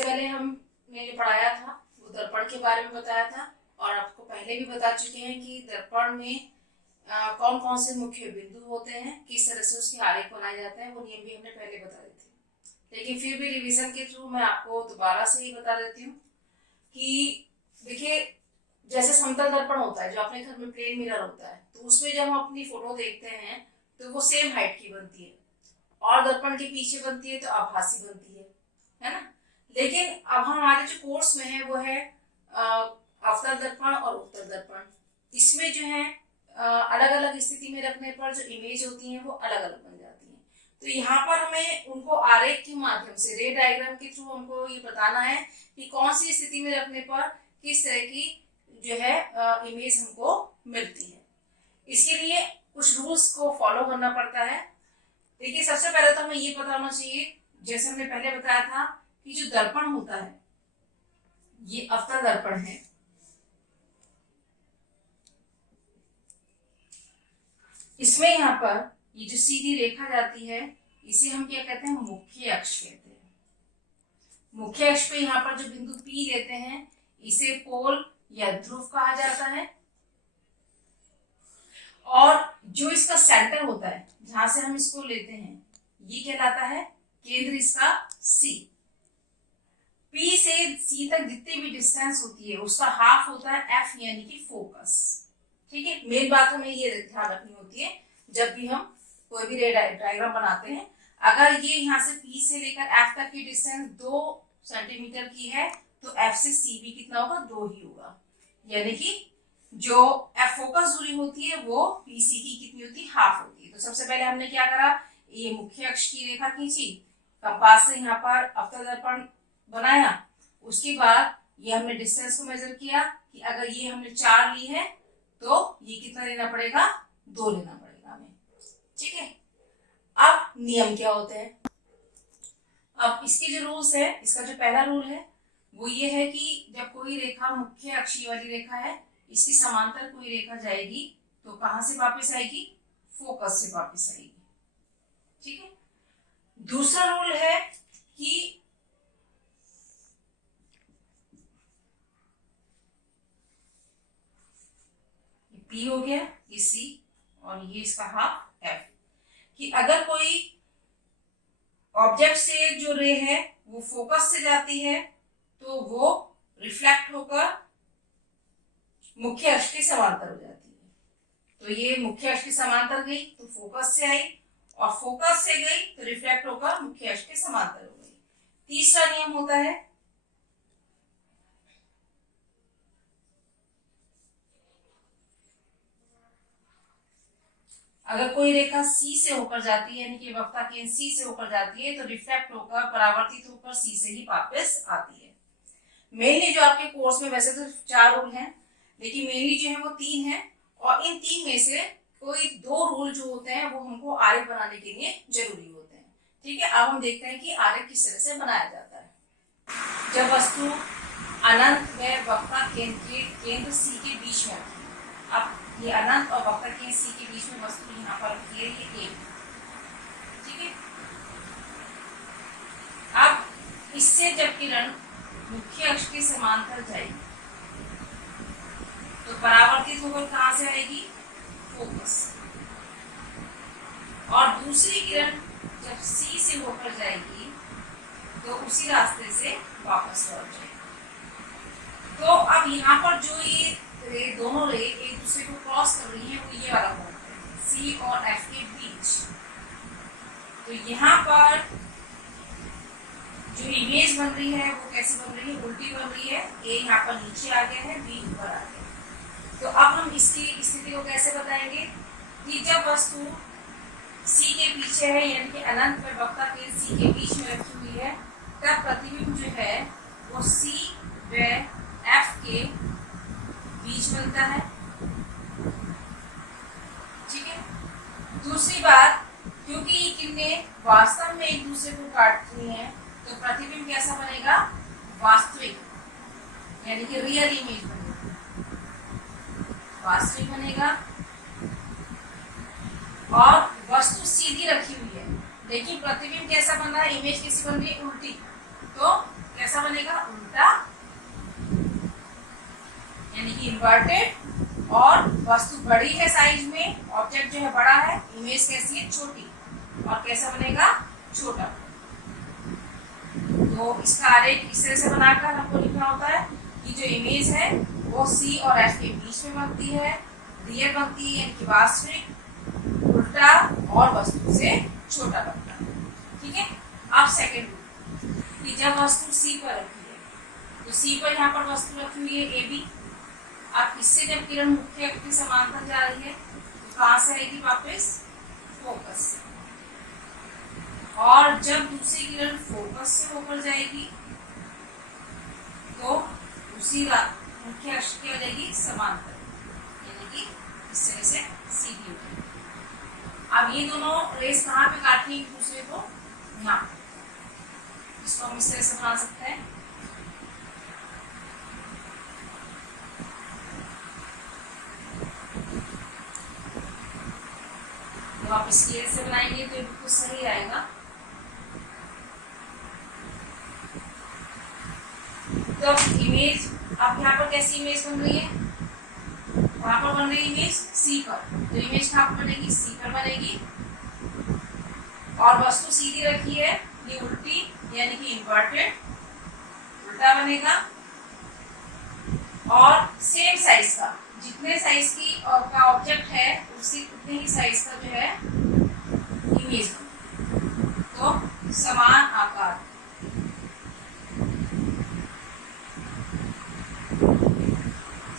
इससे पहले हमने जो पढ़ाया था वो दर्पण के बारे में बताया था, और आपको पहले भी बता चुके हैं कि दर्पण में कौन कौन से मुख्य बिंदु होते हैं, किस तरह से उसके आरेख बनाए जाते हैं, वो नियम भी हमने पहले बता दिए थे। लेकिन फिर भी रिवीजन के थ्रू मैं आपको दोबारा से ही बता देती हूँ कि देखिए, जैसे समतल दर्पण होता है जो अपने घर में प्लेन मिरर होता है, तो उसमें जब हम अपनी फोटो देखते हैं तो वो सेम हाइट की बनती है, और दर्पण के पीछे बनती है तो आभासी बनती है ना। लेकिन अब हमारे जो कोर्स में है वो है अवतल दर्पण और उत्तल दर्पण। इसमें जो है अलग अलग स्थिति में रखने पर जो इमेज होती है वो अलग अलग बन जाती है। तो यहाँ पर हमें उनको आरेख के माध्यम से, रे डायग्राम के थ्रू हमको ये बताना है कि कौन सी स्थिति में रखने पर किस तरह की जो है इमेज हमको मिलती है। इसके लिए कुछ रूल्स को फॉलो करना पड़ता है। देखिए, सबसे पहले तो हमें ये पता होना चाहिए, जैसे हमने पहले बताया था कि जो दर्पण होता है ये अवतल दर्पण है। इसमें यहाँ पर ये जो सीधी रेखा जाती है इसे हम क्या कहते हैं, मुख्य अक्ष कहते हैं। मुख्य अक्ष पे यहाँ पर जो बिंदु P लेते हैं इसे पोल या ध्रुव कहा जाता है, और जो इसका सेंटर होता है जहां से हम इसको लेते हैं ये कहलाता है केंद्र, इसका C। P से C तक जितनी भी डिस्टेंस होती है उसका हाफ होता है F, यानी कि फोकस। ठीक है, मेन बात हमें ये ध्यान रखनी होती है जब भी हम कोई भी रे डायग्राम बनाते हैं। अगर ये यहाँ से P से लेकर F तक की डिस्टेंस 2 सेंटीमीटर की है तो F से C भी कितना होगा, 2 ही होगा। यानी कि जो F फोकस दूरी होती है वो PC की कितनी होती है, हाफ होती है। तो सबसे पहले हमने क्या करा, ये मुख्य अक्ष की रेखा खींची, कंपास से यहाँ पर अवतल दर्पण बनाया। उसके बाद ये हमने डिस्टेंस को मेजर किया कि अगर ये हमने 4 ली है तो ये कितना लेना पड़ेगा, 2 लेना पड़ेगा हमें। ठीक है, अब नियम क्या होते हैं। अब इसके जो रूल्स है, इसका जो पहला रूल है वो ये है कि जब कोई रेखा मुख्य अक्षीय वाली रेखा है, इसकी समांतर कोई रेखा जाएगी तो कहां से वापस आएगी, फोकस से वापस आएगी। ठीक है, दूसरा रूल है कि P हो गया, ये C, और ये इसका हाफ F, कि अगर कोई ऑब्जेक्ट से जो रे है वो फोकस से जाती है तो वो रिफ्लेक्ट होकर मुख्य अक्ष के समांतर हो जाती है। तो ये मुख्य अक्ष के समांतर गई तो फोकस से आई, और फोकस से गई तो रिफ्लेक्ट होकर मुख्य अक्ष के समांतर हो गई। तीसरा नियम होता है अगर कोई रेखा C से होकर जाती है, यानी कि वक्ता केंद्र C से होकर जाती है तो रिफ्लेक्ट होकर, परावर्तित होकर C से ही वापस आती है। मेनली जो आपके कोर्स में वैसे तो 4 रूल हैं, लेकिन मेनली जो है वो 3 है, और इन 3 में से कोई 2 रूल जो होते हैं वो हमको आरेख बनाने के लिए जरूरी होते हैं। ठीक है, अब हम देखते हैं कि आरेख किस तरह से बनाया जाता है। जब वस्तु अनंत में वक्ता केंद्र C के बीच में आती है, अब ये अनंत और वक्र के C के बीच में वस्तु यहाँ पर रखी है, ये A। ठीक है, अब इससे जब किरण मुख्य अक्ष के समांतर जाएगी तो परावर्तित होकर कहां से आएगी, फोकस, और दूसरी किरण जब C से होकर जाएगी तो उसी रास्ते से वापस लौट जाएगी। तो अब यहाँ पर जो ये दोनों रे एक दूसरे को क्रॉस कर रही है वो ये वाला पॉइंट है, C और F के बीच। तो यहाँ पर जो इमेज बन रही है वो कैसे बन रही है, उल्टी बन रही है। A यहाँ पर नीचे आ गया है, B ऊपर आ गया। तो अब हम इसकी स्थिति को कैसे बताएंगे कि जब वस्तु C के पीछे है, यानी कि अनंत में वक्ता के C के बीच में रखी हुई है, तब प्रतिबिंब जो है वो C व F के बीच बनता है। ठीक है, दूसरी बात, क्योंकि ये किरणें वास्तव में एक दूसरे को काटती हैं तो प्रतिबिंब कैसा बनेगा, वास्तविक, यानी कि रियल इमेज बनेगा, वास्तविक बनेगा। और वस्तु सीधी रखी हुई है लेकिन प्रतिबिंब कैसा बन रहा है, इमेज कैसी बन रही है, उल्टी, तो कैसा बनेगा। इन्वर्टेड और वस्तु बड़ी है साइज में, ऑब्जेक्ट जो है बड़ा है, इमेज कैसी है छोटी, और कैसा बनेगा छोटा। तो इसका आरेख इस तरह से बनाकर हमको लिखना होता है कि जो इमेज है वो सी और एफ के बीच में बनती है, रियल बनती है यानी कि वास्तविक, उल्टा और वस्तु से छोटा बनता है। ठीक है। अब सेकंड कि जब वस्तु सी पर रखी है तो सी पर यहाँ पर वस्तु रखी हुई है ए बी। अब इससे जब किरण मुख्य अक्ष के समांतर जा रही है तो कहाँ से आएगी वापस फोकस से, और जब दूसरी किरण फोकस से होकर जाएगी तो उसी मुख्य अक्ष की हो जाएगी समांतर, यानी कि इस तरह से सीधी होगी। अब ये दोनों रेस कहाँ पे काटनी है एक दूसरे को, यहाँ। इसको हम इस तरह से बना सकते हैं। तो आप स्केल से बनाएंगे तो बिल्कुल सही आएगा। तो इमेज अब यहाँ पर कैसी इमेज बन रही है, वहां पर बन रही है इमेज सी पर, तो इमेज कहाँ पर बनेगी सी पर बनेगी, और वस्तु सीधी रखी है, ये उल्टी यानी कि इन्वर्टेड, उल्टा बनेगा, और सेम साइज का, जितने साइज की का ऑब्जेक्ट है उसी उतने ही साइज का जो है इमेज बनेगा। तो समान आकार,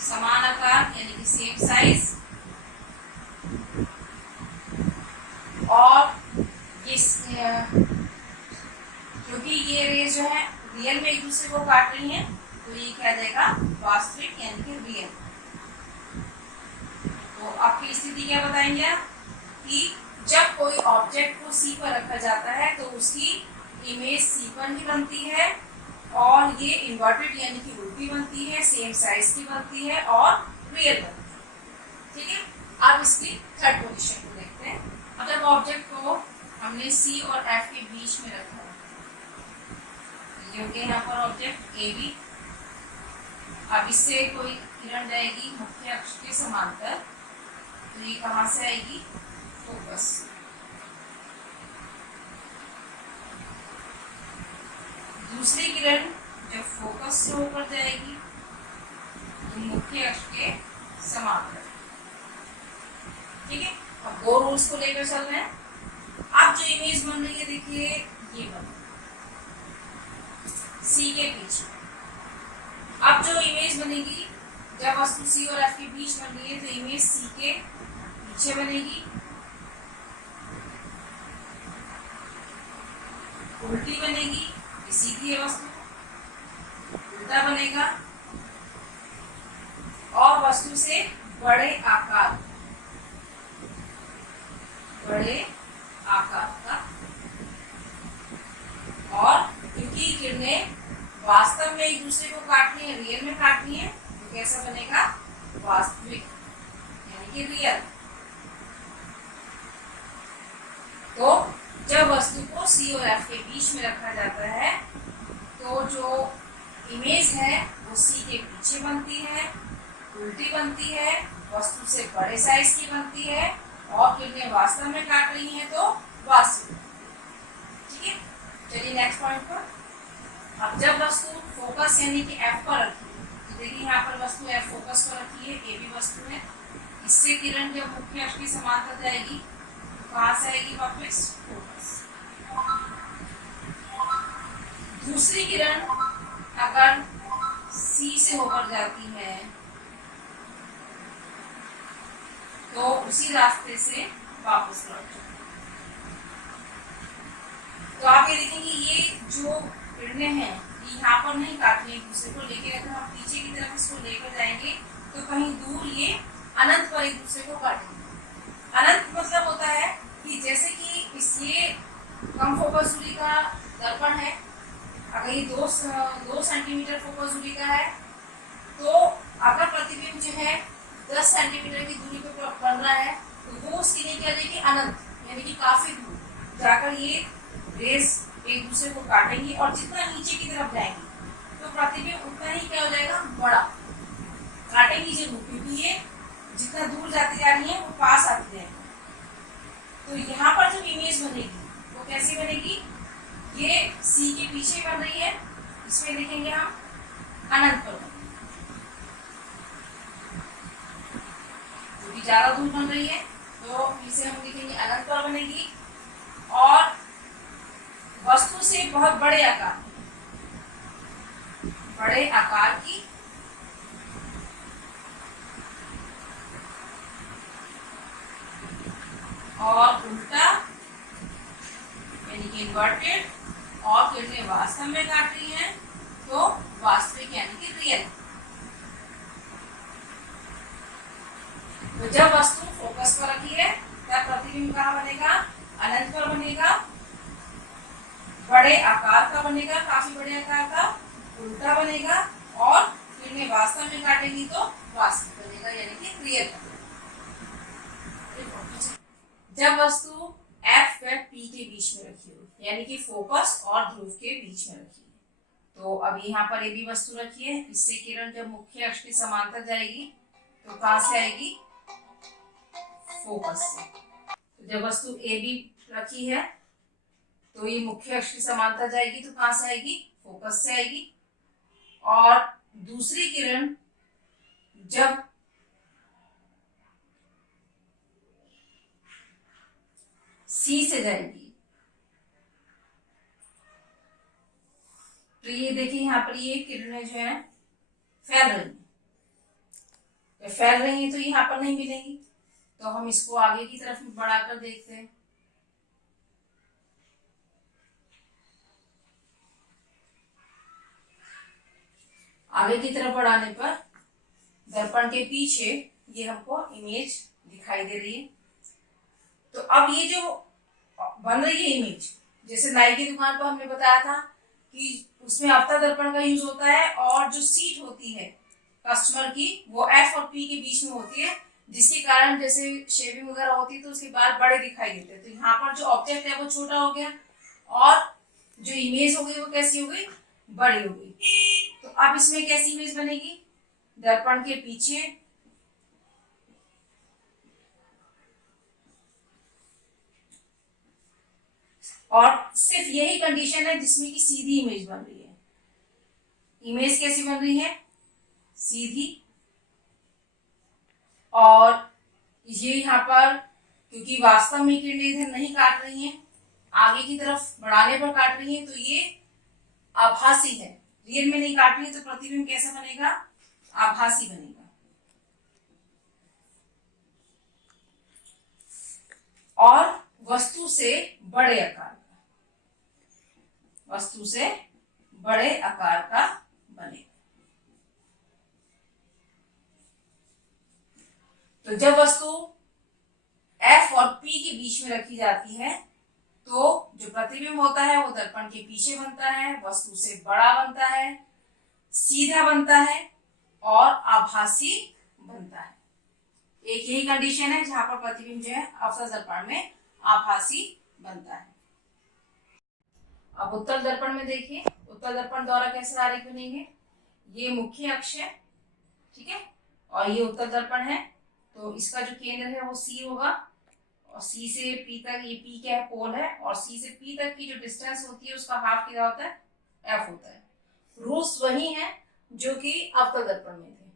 समान आकार यानी कि सेम साइज, और क्योंकि ये रेज जो है रियल में एक दूसरे को काट रही हैं तो ये क्या देगा वास्तविक यानी कि रियल। तो आपकी स्थिति क्या बताएंगे कि जब कोई ऑब्जेक्ट को सी पर रखा जाता है तो उसकी इमेज सी पर ही बनती है, और ये इन्वर्टेड यानी कि उल्टी बनती है, सेम साइज की बनती है और रियल बनती है। ठीक है। अब इसकी थर्ड पोजीशन को देखते हैं। अब जब ऑब्जेक्ट को हमने सी और एफ के बीच में रखा, जो कि यहाँ पर ऑब्जेक्ट ए बी, अब इससे कोई किरण जाएगी मुख्य अक्ष के समांतर, तो ये कहाँ से आएगी फोकस। दूसरी किरण जब फोकस से होकर जाएगी तो मुख्य अक्ष के समांतर। ठीक है। अब दो रूल्स को लेकर चल रहे हैं। अब जो इमेज बन रही है देखिए ये बन सी के पीछे। अब जो इमेज बनेगी जब वस्तु सी और एफ के बीच बन रही है तो इमेज सी के पीछे बनेगी, उल्टी बनेगी, सीधी है वस्तु, उल्टा बनेगा, और वस्तु से बड़े आकार का, और क्योंकि किरणें वास्तव में एक दूसरे को काटनी है, रियल में काटनी है, तो कैसा बनेगा वास्तविक यानी कि रियल। तो जब वस्तु को सी और एफ के बीच में रखा जाता है तो जो इमेज है वो सी के पीछे बनती है, उल्टी बनती है, वस्तु से बड़े साइज की बनती है, और किरणें वास्तव में काट रही हैं तो वास्तविक। ठीक है। चलिए नेक्स्ट पॉइंट पर। अब जब वस्तु फोकस यानी कि एफ पर रखी है, तो देखिए यहाँ पर वस्तु एफ फोकस पर रखी है, ए भी वस्तु है, इससे किरण जब मुख्य अक्ष के समांतर जाएगी तो कहाँ से आएगी वापस फोकस। दूसरी किरण अगर सी से होकर जाती है तो उसी रास्ते से वापस लौट जाए। तो आप ये देखेंगे ये जो किरणें हैं ये यहाँ पर नहीं काटनी एक दूसरे को, लेके अगर हम पीछे की तरफ इसको लेकर जाएंगे तो कहीं दूर ये अनंत पर एक दूसरे को काटेंगे। अनंत मतलब होता है कि जैसे कि ये कम फोकस दूरी का दर्पण है, अगर ये 2 सेंटीमीटर फोकस दूरी का है तो अगर प्रतिबिंब जो है 10 सेंटीमीटर की दूरी पर बन रहा है तो वो उसके लिए क्या देगी अनंत, यानी कि काफी दूर जाकर ये रेस एक दूसरे को काटेंगी, और जितना नीचे की तरफ जाएंगी तो प्रतिबिंब उतना ही क्या हो जाएगा बड़ा, काटेंगी जरूर पे लिखेंगे हम अनंत पर बनेगी, क्योंकि ज्यादा दूर बन रही है तो इसे हम लिखेंगे अनंत पर बनेगी। और वस्तु से बहुत बड़े आकार की और उल्टा यानी कि इन्वर्टेड और किरणें वास्तव में काट रही हैं तो वास्तविक यानी कि रियल। तो जब वस्तु फोकस पर रखी है तब प्रतिबिंब कहाँ बनेगा, अनंत पर बनेगा, बड़े आकार का बनेगा, काफी बड़े आकार का, उल्टा बनेगा और किरणें वास्तव में काटेंगी तो वास्तविक बनेगा यानी कि रियल। जब वस्तु F व P के बीच में रखी हो यानी कि फोकस और ध्रुव के बीच में रखी है, तो अब यहाँ पर ये भी वस्तु रखी है, इससे किरण जब मुख्य अक्ष के समांतर जाएगी तो कहाँ से आएगी, फोकस से। तो जब वस्तु ए बी रखी है तो ये मुख्य अक्ष के समांतर जाएगी तो कहाँ से आएगी, फोकस से आएगी। और दूसरी किरण जब सी से जाएगी तो ये देखिए यहाँ पर ये किरणें जो है फैल रही हैं, तो यहाँ पर नहीं मिलेंगी, तो हम इसको आगे की तरफ बढ़ाकर देखते हैं। आगे की तरफ बढ़ाने पर दर्पण के पीछे ये हमको इमेज दिखाई दे रही है। तो अब ये जो बन रही है इमेज, जैसे नाई की दुकान पर हमने बताया था कि उसमें अवतल दर्पण का यूज होता है और जो सीट होती है कस्टमर की वो F और P के बीच में होती है, जिसके कारण जैसे शेविंग वगैरह होती है तो उसके बाल बड़े दिखाई देते हैं। तो यहाँ पर जो ऑब्जेक्ट है वो छोटा हो गया और जो इमेज हो गई वो कैसी हो गई, बड़ी हो गई। तो अब इसमें कैसी इमेज बनेगी, दर्पण के पीछे और सिर्फ यही कंडीशन है जिसमें कि सीधी इमेज बन रही है। इमेज कैसी बन रही है, सीधी। और ये यहाँ पर क्योंकि वास्तव में किरणें इधर नहीं काट रही हैं, आगे की तरफ बढ़ाने पर काट रही हैं, तो ये आभासी है, रियल में नहीं काट रही है, तो प्रतिबिंब कैसा बनेगा, आभासी बनेगा। और वस्तु से बड़े आकार का बनेगा। तो जब वस्तु F और P के बीच में रखी जाती है तो जो प्रतिबिंब होता है वो दर्पण के पीछे बनता है, वस्तु से बड़ा बनता है, सीधा बनता है और आभासी बनता है। एक यही कंडीशन है जहां पर प्रतिबिंब जो है अवतल दर्पण में आभासी बनता है। अब उत्तल दर्पण में देखिए, उत्तल दर्पण द्वारा कैसे आरेख बनेंगे, ये मुख्य अक्ष है, ठीक है, और ये उत्तल दर्पण है, तो इसका जो केंद्र है वो C होगा और C से P तक, ये P क्या है, पोल है, और C से P तक की जो डिस्टेंस होती है उसका हाफ क्या होता है, F होता है। रूल्स वही हैं जो कि अवतल दर्पण में थे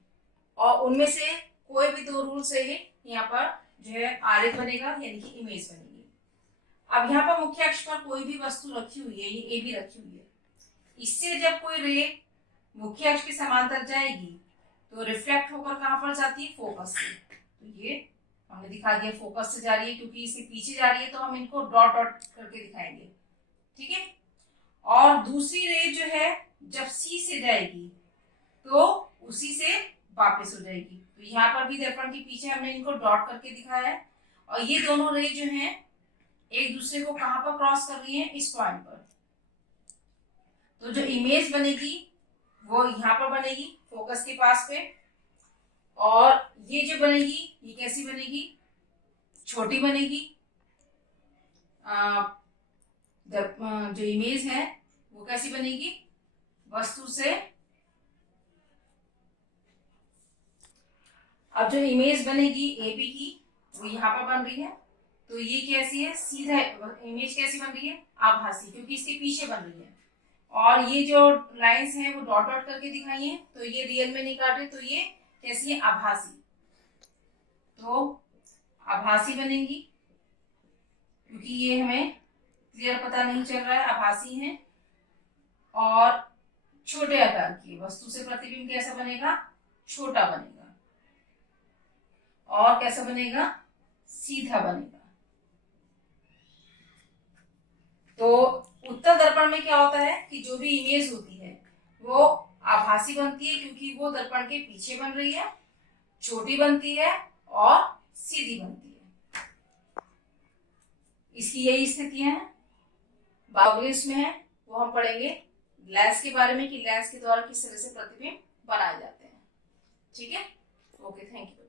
और उनमें से कोई भी दो रूल से ही यहाँ पर जो है आरेख बनेगा यानी कि इमेज बनेगी। अब यहाँ पर मुख्य अक्ष पर कोई भी वस्तु रखी हुई है, ये AB रखी हुई है, इससे जब कोई रे मुख्य अक्ष के समांतर जाएगी तो रिफ्लेक्ट होकर कहाँ पर जाती है, फोकस से। तो ये हमने दिखा दिया फोकस से जा रही है, क्योंकि इसके पीछे जा रही है तो हम इनको डॉट डॉट करके दिखाएंगे, ठीक है। और दूसरी रे जो है जब C से जाएगी तो उसी से वापस हो जाएगी, तो यहाँ पर भी दर्पण के पीछे हमने इनको डॉट करके दिखाया है। और ये दोनों रे जो हैं एक दूसरे को कहाँ पर क्रॉस कर रही है, इस पॉइंट पर। तो जो इमेज बनेगी वो यहाँ पर बनेगी फोकस के पास पे, और ये जो बनेगी ये कैसी बनेगी, छोटी बनेगी। जो इमेज है वो कैसी बनेगी, वस्तु से। अब जो इमेज बनेगी AB की वो यहाँ पर बन रही है, तो ये कैसी है, सीधा इमेज कैसी बन रही है, आभासी, क्योंकि इसके पीछे बन रही है। और ये जो लाइंस हैं वो डॉट डॉट करके दिखाई हैं, तो ये रियल में नहीं काटे, तो ये कैसी है, आभासी। तो आभासी बनेंगी, क्योंकि ये हमें क्लियर पता नहीं चल रहा है, आभासी है। और छोटे आकार की वस्तु से प्रतिबिंब कैसा बनेगा, छोटा बनेगा। और कैसा बनेगा, सीधा बनेगा। तो उत्तल दर्पण में क्या होता है कि जो भी इमेज होती है वो आभासी बनती है, क्योंकि वो दर्पण के पीछे बन रही है, छोटी बनती है और सीधी बनती है। इसकी यही स्थितियां हैं। बाकी इसमें है वो हम पढ़ेंगे लेंस के बारे में, कि लेंस के द्वारा किस तरह से प्रतिबिंब बनाए जाते हैं। ठीक है, ओके, थैंक यू।